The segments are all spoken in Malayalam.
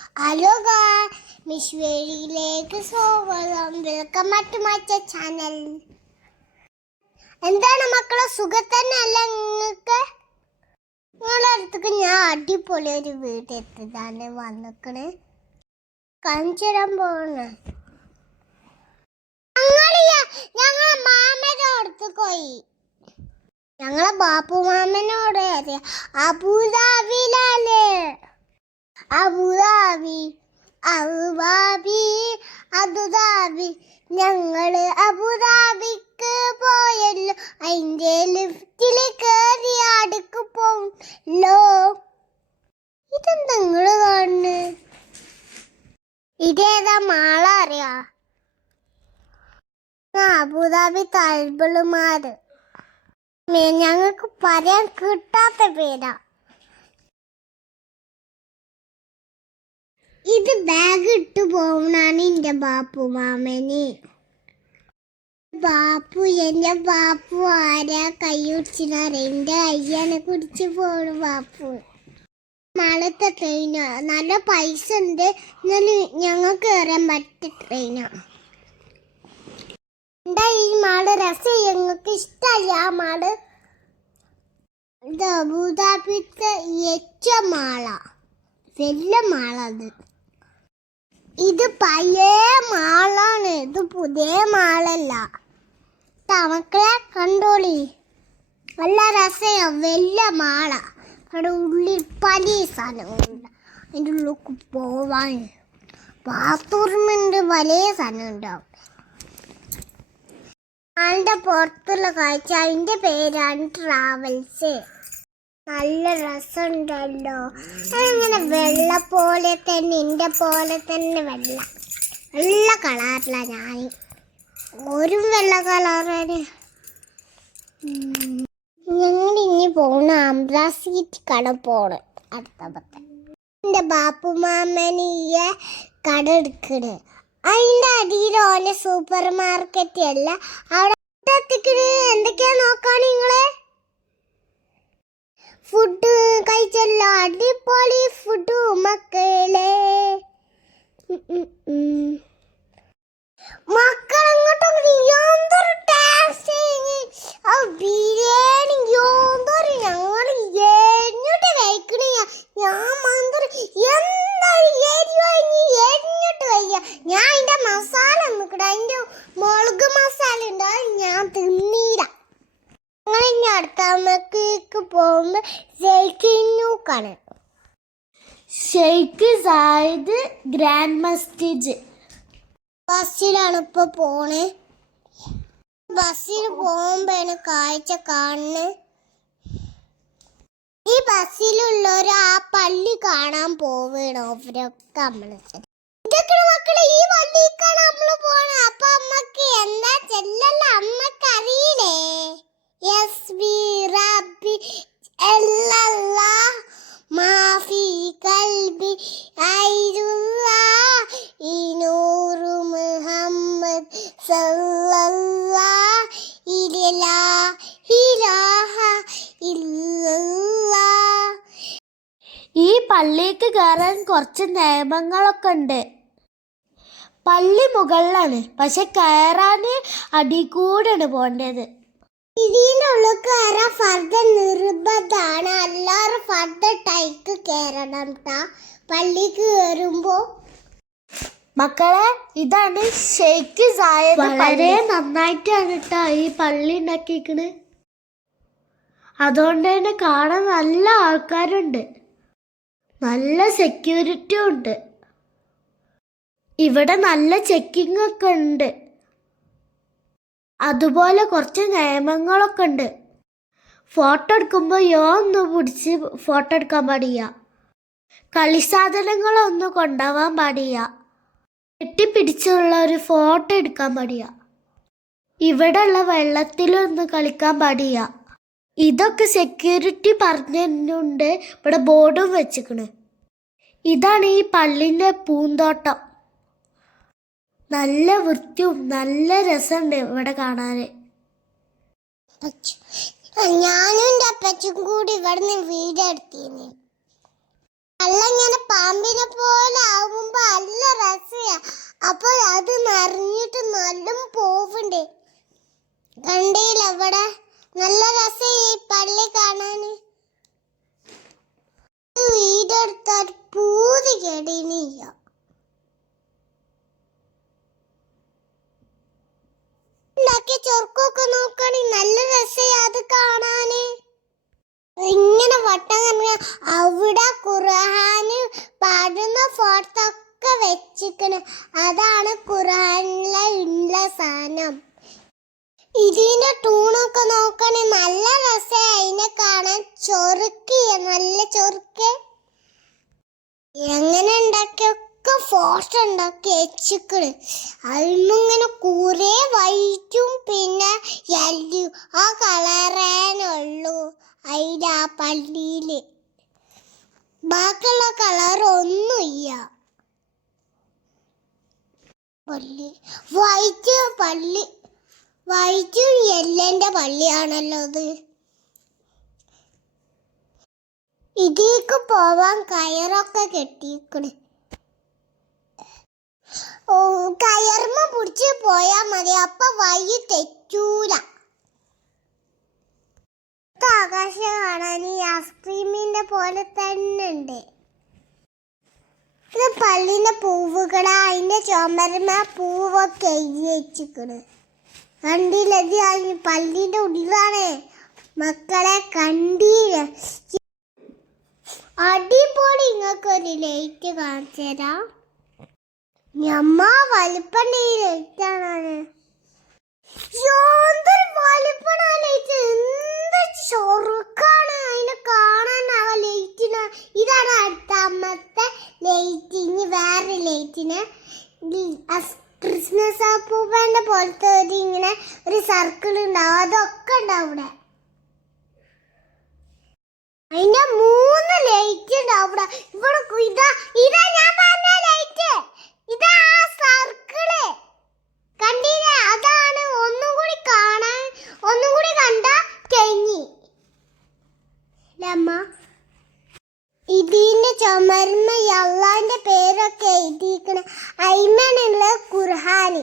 ഹലോ മിസ് വേദിയിലേക്ക് സ്വാഗതം. Welcome to my channel. എന്താണ് മക്കളെ, സുഖം തന്നെ അല്ല നിങ്ങൾക്ക്? നിങ്ങളുടെ അടുത്തേക്ക് ഞാൻ അടിപൊളി ഒരു വീട് എത്തിയതാണ് വന്നിക്കണ്. കാണിച്ചു തരാൻ പോകണേ. ഞങ്ങളെ മാമന്റെ അടുത്തേക്ക് പോയി. ഞങ്ങളെ ബാപ്പു മാമനോട് അബുദാബിയിലല്ലേ? അബുദാബി അബുദാബി ഞങ്ങള് അബുദാബിക്ക് പോയല്ലോ. അതിന്റെ ലിഫ്റ്റിൽ കയറി അടുക്ക് പോവല്ലോ. ഇതെന്താ നിങ്ങള് കാണുന്നു? ഇതേതാ മാള അറിയാ? അബുദാബി തൽബിളുമാര്. ഞങ്ങൾക്ക് പറയാൻ കിട്ടാത്ത പേരാ. ഇത് ബാഗ് ഇട്ട് പോവണാണ് എന്റെ ബാപ്പു മാമന്. എന്റെ ബാപ്പു ആരാ കൈ കുടിച്ചിനാറ്? എന്റെ കയ്യാണ് കുടിച്ച് പോണു ബാപ്പു. നാളത്തെ ട്രെയിനാ, നല്ല പൈസ ഉണ്ട്. ഞങ്ങൾക്ക് കയറാൻ പറ്റിയ ട്രെയിനാ. എന്താ ഈ മാള് രസം? ഞങ്ങൾക്ക് ഇഷ്ടമല്ല ആ മാള്. ഇത് അബുദാബിത്തെ ഏറ്റവും മാള, വലിയ മാളത്. ഇത് പഴയ മാളാണ്, ഇത് പുതിയ മാളല്ല. മക്കളെ കണ്ടോളി, നല്ല രസയോ, വലിയ മാള. അവിടെ ഉള്ളിൽ പല സാധനങ്ങളുണ്ട്. അതിൻ്റെ ഉള്ളിലേക്ക് പോവാൻ ബാത്റൂമിൻ്റെ വലിയ സാധനം ഉണ്ടാവും. അതിൻ്റെ പുറത്തുള്ള കാഴ്ച, അതിൻ്റെ പേരാണ് ട്രാവൽസ്. നല്ല രസമുണ്ടല്ലോ. അതിങ്ങനെ വെള്ള പോലെ തന്നെ, എൻ്റെ പോലെ തന്നെ വെള്ള കളറില്ല. ഞാൻ ഒരു വെള്ള കളറാണ്. ഞങ്ങൾ ഇനി പോണ അംബ്രാസീറ്റ് കട പോണ്. അടുത്ത എൻ്റെ ബാപ്പു മാമന് ഈ കട എടുക്കണ്. അതിൻ്റെ അടിയിൽ ഓൻ്റെ സൂപ്പർ മാർക്കറ്റ് അല്ല, അവിടെ എത്തിക്കണ്. എന്തൊക്കെയാ നോക്കാൻ നിങ്ങള്? ഫുഡ് കഴിച്ചല്ലോ, അടിപൊളി ഫുഡ് മക്കളെ. മക്കളെങ്ങോട്ടൊക്കെ എന്തൊരു ടേസ്റ്റ് ബിരിയാണി, എന്തൊരു ഞങ്ങൾ എഞ്ഞിട്ട് കഴിക്കണ. ഞാൻ മന്ദർ എഞ്ഞിട്ട് കഴിക്ക. ഞാൻ അതിൻ്റെ മസാല നിൽക്കട, അതിൻ്റെ മുളക് മസാല ഉണ്ട്, ഞാൻ തിന്നീട. ഞങ്ങളിനി അടുത്തേക്ക് പോകുമ്പോ ഷെയ്ഖിനൂക്കാണ്. ഷെയ്ഖ് സായിദ് ഗ്രാൻഡ് മസ്ജിദ് ബസ്സിലാണ് ഇപ്പൊ പോണേ. ബസ്സിൽ പോകുമ്പോഴാണ് കാഴ്ച കാണുന്നത്. ഈ ബസ്സിലുള്ളവർ ആ പള്ളി കാണാൻ പോവുകയാണ് അവരൊക്കെ. നമ്മള് ഇതൊക്കെ മക്കളെ, ഈ പള്ളിക്കാണ് നമ്മള് പോണേ. അപ്പൊ അമ്മക്ക് എന്താ ചെല്ലല്ല, അമ്മക്ക് അറിയില്ലേ? യസ്ബി റബ്ബി അല്ലല്ലാഹ് മാഫി കൽബി ഐദുല്ലാഹ് ഇനൂറു മുഹമ്മദ് സല്ലല്ലാഹ് ഇലാഹ ഇല്ലല്ലാഹ്. ഈ പള്ളിക്ക് കയറാൻ കുറച്ച് നിയമങ്ങളൊക്കെ ഉണ്ട്. പള്ളി മുകളിലാണ്, പക്ഷെ കയറാൻ അടികൂടാണ് പോണ്ടത്. ഇതിൻ്റെ ഉള്ളിൽ കയറാൻ ഫർദ നിർബന്ധമാണ്. എല്ലാവരും ഫർദ ടൈക്ക് കയറണം ട്ടാ പള്ളിക്ക് കയറുമ്പോ. മക്കളെ, ഇതാണ് ഷെയ്ഖ് സായിദ്. വളരെ നന്നായിട്ടാണ് ട്ടാ ഈ പള്ളി ഉണ്ടാക്കിയിരിക്കണ്. അതുകൊണ്ട് തന്നെ കാണാൻ നല്ല ആൾക്കാരുണ്ട്, നല്ല സെക്യൂരിറ്റി ഉണ്ട്. ഇവിടെ നല്ല ചെക്കിംഗ് ഒക്കെ ഉണ്ട്. അതുപോലെ കുറച്ച് നിയമങ്ങളൊക്കെ ഉണ്ട്. ഫോട്ടോ എടുക്കുമ്പോൾ ഒന്നും പിടിച്ച് ഫോട്ടോ എടുക്കാൻ പാടില്ല. കളിസാധനങ്ങളൊന്നും കൊണ്ടുപോകാൻ പാടില്ല. കെട്ടിപ്പിടിച്ചുള്ള ഒരു ഫോട്ടോ എടുക്കാൻ പാടില്ല. ഇവിടെയുള്ള വെള്ളത്തിലൊന്നും കളിക്കാൻ പാടില്ല. ഇതൊക്കെ സെക്യൂരിറ്റി പറഞ്ഞിട്ടുണ്ട്. ഇവിടെ ബോർഡും വെച്ചിക്കണ്. ഇതാണ് ഈ പള്ളിൻ്റെ പൂന്തോട്ടം. നല്ല വൃത്തിയും നല്ല രസമുണ്ട് ഇവിടെ കാണാൻ. ഞാനും എൻ്റെ അപ്പച്ചും കൂടി ഇവിടുന്ന് വീടെടുത്തിരുന്നു. വെള്ളം ഇങ്ങനെ പാമ്പിനെ പോലെ ആകുമ്പോ നല്ല രസയാ. അപ്പൊ അത് നിറഞ്ഞിട്ട് നല്ല പോവുണ്ട്. കണ്ടില്ല അവിടെ നല്ല രസയാ ഈ പള്ളി കാണാന്. വീടെടുത്താൽ പൂതി കേടിനില്ല. ചൊർക്കൊക്കെ നോക്കണേ നല്ല രസയാ അത് കാണാന്. ഇങ്ങനെ വട്ടം കറങ്ങി അവിടെ ഖുർആന് പാടുന്ന ഫോട്ടോ ഒക്കെ വെച്ചിക്കണ്. അതാണ് ഖുർആനിലെ ഉള്ള സാധനം. ഇതിന്റെ ടൂണൊക്കെ നോക്കണേ നല്ല രസയാ അതിനെ കാണാൻ. ചൊറുക്ക് നല്ല ചൊറുക്ക് എങ്ങനെ ഉണ്ടാക്കിയൊക്കെ ഫോട്ടോ ഉണ്ടാക്കി വെച്ചിക്കണ്. അതിങ്ങനെ കുറെ വൈറ്റും പിന്നെ യെല്ലോ ആ കളറേനുള്ളൂ അതിൻ്റെ ആ പള്ളിയില്. ബാക്കിയുള്ള കളറൊന്നുമില്ല. പള്ളി വൈറ്റും യെല്ലോന്റെ പള്ളിയാണല്ലോ അത്. ഇതിലേക്ക് പോവാൻ കയറൊക്കെ കെട്ടിക്കണ്. കയർമ പിടിച്ച് പോയാ മതി. അപ്പൊ വഴി തെറ്റൂല. ആകാശം കാണാൻ ഈ ഐസ്ക്രീമിന്റെ പോലെ തന്നെ ഉണ്ട്. ഇത് പള്ളിന്റെ പൂവുകളാ. അതിന്റെ ചുമരുമ പൂവൊക്കെ എഴുതി വെച്ചിക്കണ്. കണ്ടില്ല പള്ളിന്റെ ഉള്ളിലാണ് മക്കളെ. കണ്ടില്ല അടിപൊളി. ഇങ്ങക്കൊരു ലൈറ്റ് കാണിച്ചു തരാം. ഞമ്മ വലിപ്പണ്ട ഈ ലൈറ്റാണ്. വലിപ്പണ ലൈറ്റ് എന്ത് ചൊറുക്കാണ് അതിനെ കാണാൻ. ആ ലൈറ്റിന് ഇതാണ് അടുത്താമത്തെ ലൈറ്റ്. ഇനി വേറെ ലൈറ്റിന് ക്രിസ്മസ് അപ്പൂപ്പന്റെ പോലത്തെ ഇങ്ങനെ ഒരു സർക്കിൾ ഉണ്ടാവും. അതൊക്കെ ഉണ്ടാവും ഇവിടെ. അതിന്റെ 3 ലൈറ്റ് ഉണ്ടാവും ഇവിടെ. ഇതാ ഞാൻ പറഞ്ഞ ലൈറ്റ്. ഇതാ ആ സർക്കിള് കണ്ടില്ലേ? അതാണ്. ഒന്നും കൂടി കണ്ടാ കഴിഞ്ഞി. ഇതിന്റെ ചുമരുന്ന അള്ളാന്റെ പേരൊക്കെ എഴുതിയിരിക്കണ. അയിമനുള്ള ഖുർആന്.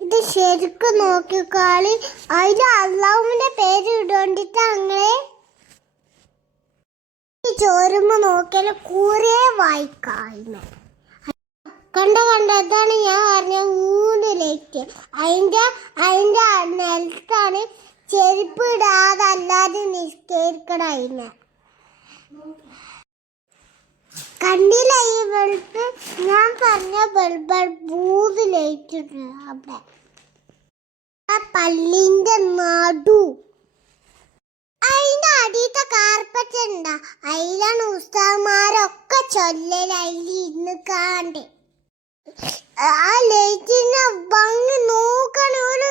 ഇത് ശരിക്കും നോക്കിക്കാളി. അതിന്റെ അള്ളാഹുവിന്റെ പേര് ഇടോണ്ടിട്ട് അങ്ങനെ ചോരുമ്പോ നോക്കിയാല് കുറെ വായിക്കായ്മ. കണ്ടതാണ് ഞാൻ പറഞ്ഞ 3 ലൈറ്റ്. അതിന്റെ നിലത്താണ് ചെരുപ്പ് ഇടാതെ അല്ലാതെ നിസ്കരിക്കണം. അതിന് കണ്ടില്ല ഈ ബൾബ്. ഞാൻ പറഞ്ഞ ബൾബ് 3 ലൈറ്റ് ഉണ്ട് അവിടെ. ആ പള്ളിന്റെ നടു. അതിന്റെ അടിയത്തെ കാർപ്പറ്റ് ഉണ്ടാ. അതിലാണ് ഉസ്താദ്മാരൊക്കെ ചൊല്ലൽ. അതിൽ ഇന്ന് കാണ്ട് ആ ലൈറ്റിന്റെ ഭംഗി നോക്കണ. ഒരു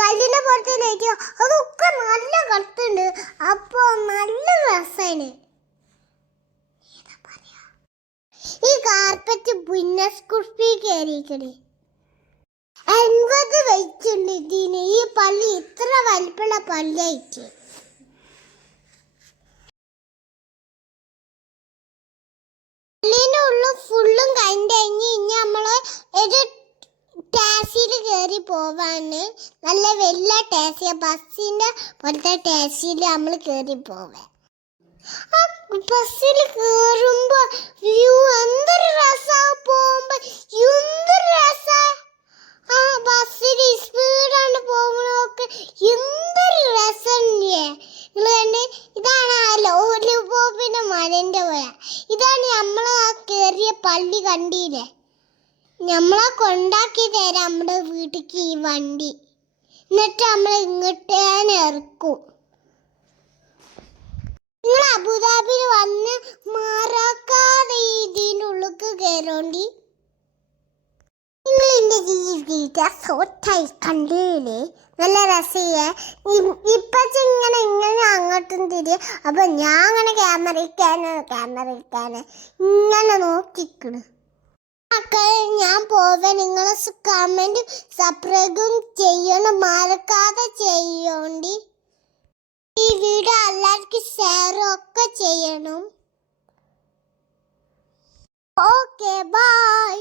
കല്ലിനെ പോലത്തെ ലൈറ്റ്. അതൊക്കെ നല്ല കത്തുണ്ട്. അപ്പൊ നല്ല രസാണ്. ഈ കാർപ്പറ്റ് ഗിന്നസ് ബുക്കിൽ കയറിയിരിക്കണേ. 50 വെയിറ്റുണ്ട് ഇതിന്. ഈ പള്ളി ഇത്ര വലിപ്പമുള്ള പള്ളിയായിട്ട്. പള്ളിന്റെ ഉള്ളിൽ ഫുള്ളും കണ്ടു നമ്മള് ഒരു ടാക്സിയിൽ കയറി പോവാന്. നല്ല വലിയ ടാക്സിയാ. ബസ്സിന്റെ പോലത്തെ ടാക്സിയിൽ നമ്മൾ കയറി പോവാ. ആ ബസ്സിൽ കയറുമ്പോ വ്യൂ എന്തൊരു രസാ. പോകുമ്പോ എന്തൊരു രസാ. ആ ബസ്സിൽ സ്പീഡാണ് പോകുന്നതൊക്കെ എന്തൊരു രസല്ലേ. ഇതാണ് ആ ലോലിപോപ്പിന്റെ മലന്റെ പോയ. ഇതാണ് നമ്മള് ആ കേറിയ പള്ളി. കണ്ടില്ലേ? നമ്മളെ കൊണ്ടാക്കി തരാം നമ്മുടെ വീട്ടിക്ക് ഈ വണ്ടി. എന്നിട്ട് നമ്മൾ ഇങ്ങോട്ടേനെ ഇറക്കും. നിങ്ങൾ അബുദാബിയിൽ വന്ന് മറക്കാതെ ഇതിൻ്റെ ഉള്ളിക്ക് കയറോണ്ടി. നിങ്ങൾ എൻ്റെ ജീവിതം സോട്ടായി കണ്ടില്ലേ? നല്ല രസയേ. ഇപ്പച്ച ഇങ്ങനെ അങ്ങോട്ടും തിരികെ. അപ്പൊ ഞാൻ അങ്ങനെ ക്യാമറ ഇരിക്കാന് ഇങ്ങനെ നോക്കിക്കണ്. മക്കളെ ഞാൻ പോവേ. നിങ്ങൾ കമന്റ് സബ്സ്ക്രൈബും ചെയ്യണം, മറക്കാതെ ചെയ്യോണ്ടി. ഈ വീഡിയോ എല്ലാവർക്കും ഷെയർ ഒക്കെ ചെയ്യണം. Okay bye.